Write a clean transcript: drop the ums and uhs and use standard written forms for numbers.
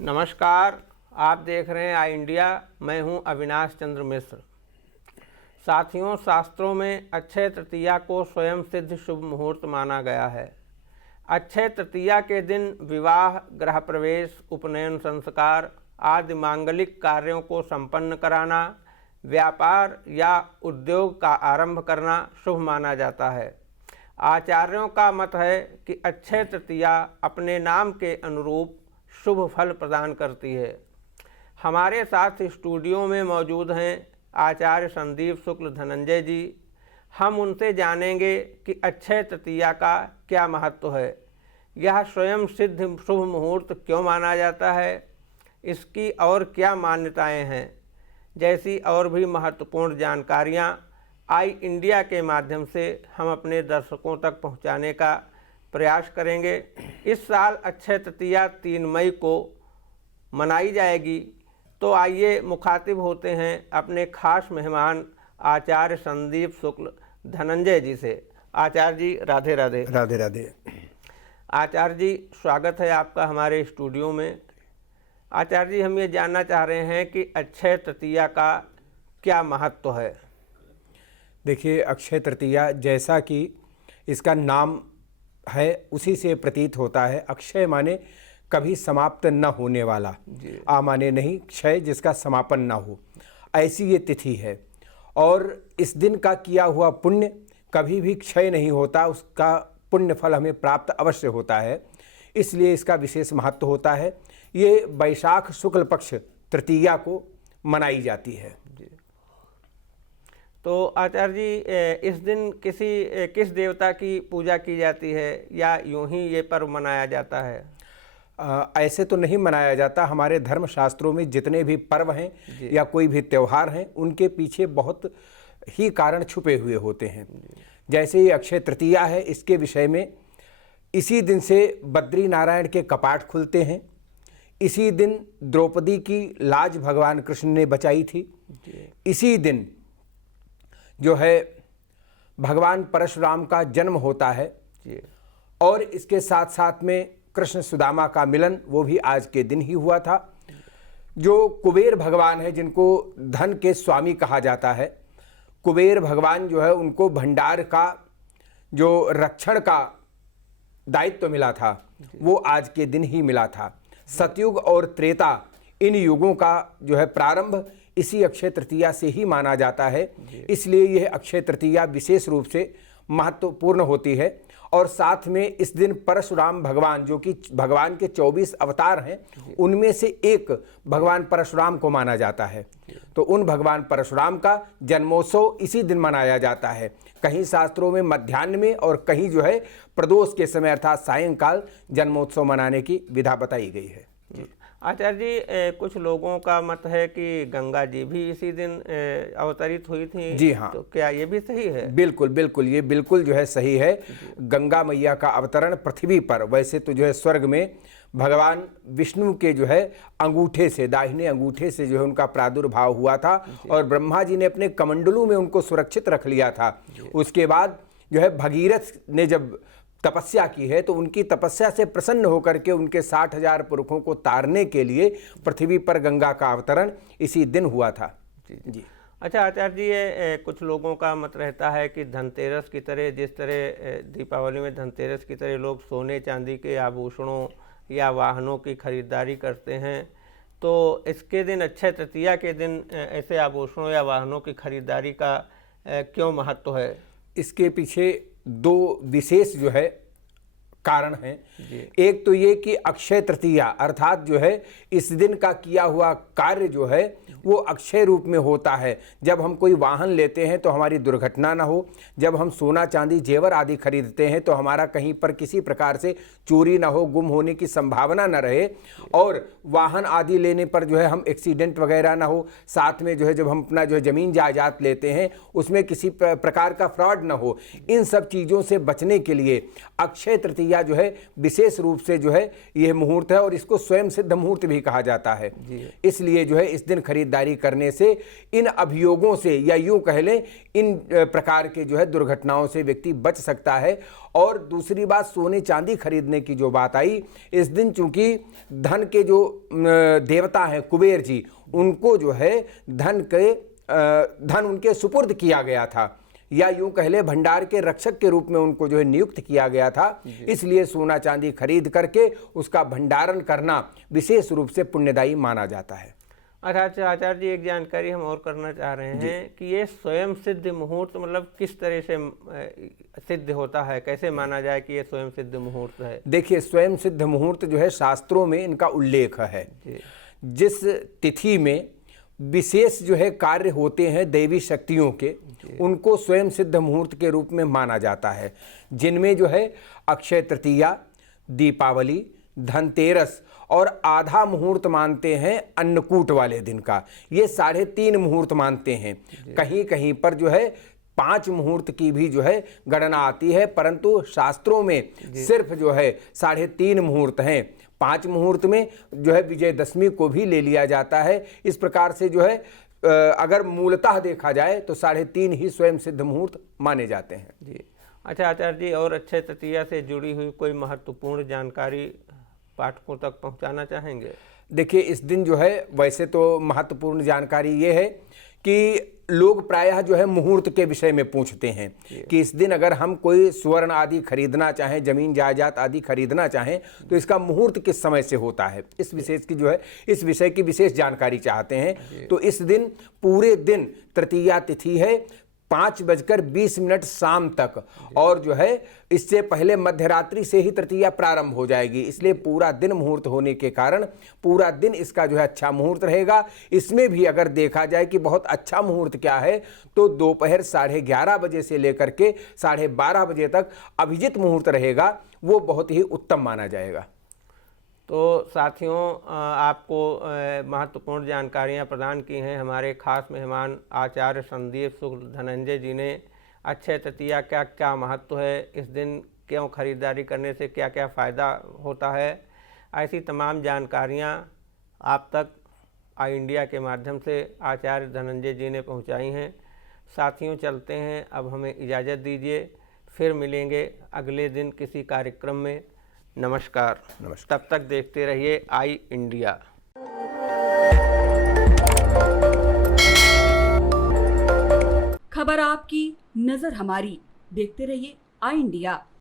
नमस्कार, आप देख रहे हैं आई इंडिया। मैं हूं अविनाश चंद्र मिश्र। साथियों, शास्त्रों में अक्षय तृतीया को स्वयं सिद्ध शुभ मुहूर्त माना गया है। अक्षय तृतीया के दिन विवाह, गृह प्रवेश, उपनयन संस्कार आदि मांगलिक कार्यों को संपन्न कराना, व्यापार या उद्योग का आरंभ करना शुभ माना जाता है। आचार्यों का मत है कि अक्षय तृतीया अपने नाम के अनुरूप शुभ फल प्रदान करती है। हमारे साथ स्टूडियो में मौजूद हैं आचार्य संदीप शुक्ल धनंजय जी। हम उनसे जानेंगे कि अक्षय तृतीया का क्या महत्व है, यह स्वयं सिद्ध शुभ मुहूर्त क्यों माना जाता है, इसकी और क्या मान्यताएं हैं, जैसी और भी महत्वपूर्ण जानकारियां आई इंडिया के माध्यम से हम अपने दर्शकों तक पहुंचाने का प्रयास करेंगे। इस साल अक्षय तृतीया 3 मई को मनाई जाएगी। तो आइए मुखातिब होते हैं अपने खास मेहमान आचार्य संदीप शुक्ल धनंजय जी से। आचार्य जी, राधे राधे। राधे राधे। आचार्य जी, स्वागत है आपका हमारे स्टूडियो में। आचार्य जी, हम ये जानना चाह रहे हैं कि अक्षय तृतीया का क्या महत्व है। देखिए, अक्षय तृतीया जैसा कि इसका नाम है उसी से प्रतीत होता है। अक्षय माने कभी समाप्त न होने वाला, आ माने नहीं, क्षय जिसका समापन न हो, ऐसी ये तिथि है। और इस दिन का किया हुआ पुण्य कभी भी क्षय नहीं होता, उसका पुण्य फल हमें प्राप्त अवश्य होता है, इसलिए इसका विशेष महत्व होता है। ये वैशाख शुक्ल पक्ष तृतीया को मनाई जाती है। तो आचार्य जी, इस दिन किस देवता की पूजा की जाती है या यूं ही ये पर्व मनाया जाता है? ऐसे तो नहीं मनाया जाता। हमारे धर्म शास्त्रों में जितने भी पर्व हैं या कोई भी त्यौहार हैं, उनके पीछे बहुत ही कारण छुपे हुए होते हैं। जैसे ये अक्षय तृतीया है, इसके विषय में इसी दिन से बद्री नारायण के कपाट खुलते हैं। इसी दिन द्रौपदी की लाज भगवान कृष्ण ने बचाई थी। इसी दिन जो है भगवान परशुराम का जन्म होता है। और इसके साथ साथ में कृष्ण सुदामा का मिलन वो भी आज के दिन ही हुआ था। जो कुबेर भगवान है, जिनको धन के स्वामी कहा जाता है, कुबेर भगवान जो है उनको भंडार का जो रक्षण का दायित्व मिला था, वो आज के दिन ही मिला था। सतयुग और त्रेता, इन युगों का जो है प्रारंभ इसी अक्षय तृतीया से ही माना जाता है। इसलिए यह अक्षय तृतीया विशेष रूप से महत्वपूर्ण होती है। और साथ में इस दिन परशुराम भगवान, जो कि भगवान के 24 अवतार हैं, उनमें से एक भगवान परशुराम को माना जाता है। तो उन भगवान परशुराम का जन्मोत्सव इसी दिन मनाया जाता है। कहीं शास्त्रों में मध्याह्न में और कहीं जो है प्रदोष के समय अर्थात सायंकाल जन्मोत्सव मनाने की विधा बताई गई है। आचार्य जी, कुछ लोगों का मत है कि गंगा जी भी इसी दिन अवतरित हुई थी। जी हाँ। तो क्या ये भी सही है? बिल्कुल बिल्कुल, ये बिल्कुल जो है सही है। गंगा मैया का अवतरण पृथ्वी पर, वैसे तो जो है स्वर्ग में भगवान विष्णु के जो है अंगूठे से, दाहिने अंगूठे से जो है उनका प्रादुर्भाव हुआ था। और ब्रह्मा जी ने अपने कमंडलू में उनको सुरक्षित रख लिया था। उसके बाद जो है भगीरथ ने जब तपस्या की है, तो उनकी तपस्या से प्रसन्न होकर के उनके 60,000 पुरखों को तारने के लिए पृथ्वी पर गंगा का अवतरण इसी दिन हुआ था। जी। अच्छा आचार्य जी, ये कुछ लोगों का मत रहता है कि धनतेरस की तरह, जिस तरह दीपावली में धनतेरस की तरह लोग सोने चांदी के आभूषणों या वाहनों की खरीदारी करते हैं, तो इसके दिन अक्षय तृतीया के दिन ऐसे आभूषणों या वाहनों की खरीदारी का क्यों महत्व है? इसके पीछे 2 विशेष जो है कारण हैं। एक तो ये कि अक्षय तृतीया अर्थात जो है इस दिन का किया हुआ कार्य जो है वो अक्षय रूप में होता है। जब हम कोई वाहन लेते हैं तो हमारी दुर्घटना ना हो, जब हम सोना चांदी जेवर आदि खरीदते हैं तो हमारा कहीं पर किसी प्रकार से चोरी ना हो, गुम होने की संभावना ना रहे, और वाहन आदि लेने पर जो है हम एक्सीडेंट वगैरह ना हो। साथ में जो है जब हम अपना जो है ज़मीन जायदाद लेते हैं उसमें किसी प्रकार का फ्रॉड ना हो। इन सब चीज़ों से बचने के लिए अक्षय तृतीया तृतीया जो है विशेष रूप से जो है यह मुहूर्त है और इसको स्वयं सिद्ध मुहूर्त भी कहा जाता है। इसलिए जो है इस दिन खरीदारी करने से इन अभियोगों से या यूं कह लें इन प्रकार के जो है दुर्घटनाओं से व्यक्ति बच सकता है। और दूसरी बात, सोने चांदी खरीदने की जो बात आई, इस दिन चूंकि धन के जो देवता हैं कुबेर जी, उनको जो है धन उनके सुपुर्द किया गया था, या यूं कह ले भंडार के रक्षक के रूप में उनको जो है नियुक्त किया गया था। इसलिए सोना चांदी खरीद करके उसका भंडारण करना विशेष रूप से पुण्यदायी माना जाता है। अच्छा आचार्य जी, एक जानकारी हम और करना चाह रहे हैं कि ये स्वयं सिद्ध मुहूर्त मतलब किस तरह से सिद्ध होता है, कैसे माना जाए कि ये स्वयं सिद्ध मुहूर्त है? देखिए, स्वयं सिद्ध मुहूर्त जो है शास्त्रों में इनका उल्लेख है। जिस तिथि में विशेष जो है कार्य होते हैं दैवी शक्तियों के, उनको स्वयं सिद्ध मुहूर्त के रूप में माना जाता है, जिनमें जो है अक्षय तृतीया, दीपावली, धनतेरस और आधा मुहूर्त मानते हैं अन्नकूट वाले दिन का। ये 3.5 मुहूर्त मानते हैं। कहीं कहीं पर जो है 5 मुहूर्त की भी जो है गणना आती है, परंतु शास्त्रों में सिर्फ जो है 3.5 मुहूर्त हैं। 5 मुहूर्त में जो है विजयदशमी को भी ले लिया जाता है। इस प्रकार से जो है अगर मूलतः देखा जाए तो 3.5 ही स्वयं सिद्ध मुहूर्त माने जाते हैं। जी अच्छा आचार्य जी, और अक्षय तृतीया से जुड़ी हुई कोई महत्वपूर्ण जानकारी पाठकों तक पहुंचाना चाहेंगे? देखिए, इस दिन जो है वैसे तो महत्वपूर्ण जानकारी ये है कि लोग प्रायः जो है मुहूर्त के विषय में पूछते हैं कि इस दिन अगर हम कोई स्वर्ण आदि खरीदना चाहें, जमीन जायदाद आदि खरीदना चाहें, तो इसका मुहूर्त किस समय से होता है, इस विषय की विशेष जानकारी चाहते हैं। तो इस दिन पूरे दिन तृतीया तिथि है, 5:20 शाम तक, और जो है इससे पहले मध्यरात्रि से ही तृतीया प्रारंभ हो जाएगी। इसलिए पूरा दिन मुहूर्त होने के कारण पूरा दिन इसका जो है अच्छा मुहूर्त रहेगा। इसमें भी अगर देखा जाए कि बहुत अच्छा मुहूर्त क्या है, तो दोपहर 11:30 बजे से लेकर के 12:30 बजे तक अभिजित मुहूर्त रहेगा, वो बहुत ही उत्तम माना जाएगा। तो साथियों, आपको महत्वपूर्ण जानकारियां प्रदान की हैं हमारे खास मेहमान आचार्य संदीप शुक्ल धनंजय जी ने। अक्षय तृतीया का क्या महत्व है, इस दिन क्यों खरीदारी करने से क्या क्या फ़ायदा होता है, ऐसी तमाम जानकारियां आप तक आई इंडिया के माध्यम से आचार्य धनंजय जी ने पहुंचाई हैं। साथियों, चलते हैं, अब हमें इजाज़त दीजिए, फिर मिलेंगे अगले दिन किसी कार्यक्रम में। नमस्कार। तब तक देखते रहिए आई इंडिया। खबर आपकी, नजर हमारी। देखते रहिए आई इंडिया।